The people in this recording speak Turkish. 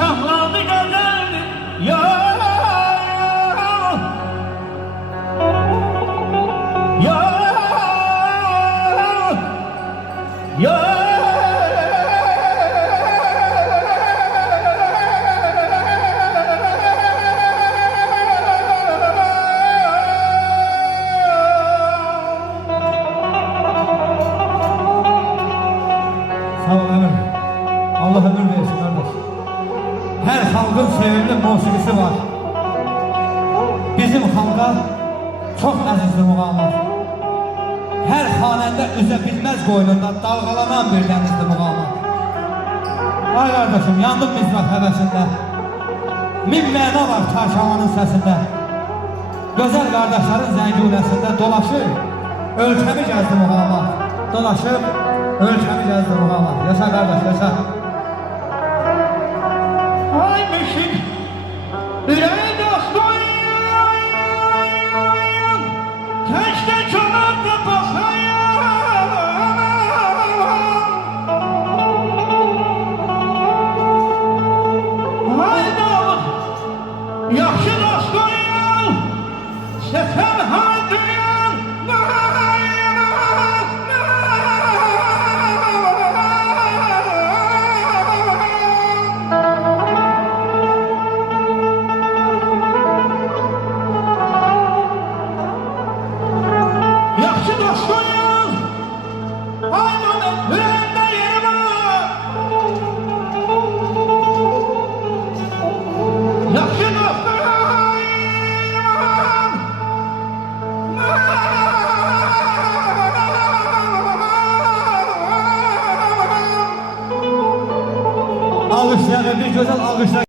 şahladı gözler ya ya ya. Sağ ol Ömür. Allah ömür versin kardeş. Her halkın sevimli musikisi var. Bizim halka çok azizdir muğamat. Her hanende üze bilmez koynunda dalgalanan bir denizdir muğamat. Ay kardeşim, yandım mizraf hevesinde. Min məna var çarşavanın sesinde. Güzel kardeşlerin zənguləsində dolaşır ölkəmi gəzdi muğamat. Dolaşıp ölkəmi gəzdi muğamat. Yaşa kardeş, yaşa. Ay müşrik yüreği dostum, keşke çanakta basayım. Ay Davud, yaxşı dostum, sefer haydıyım. Yaxşı dostum, aydanın yüreğimde yeri var. Yaxşı dostum, Alkışlayan bir güzel alkışlar.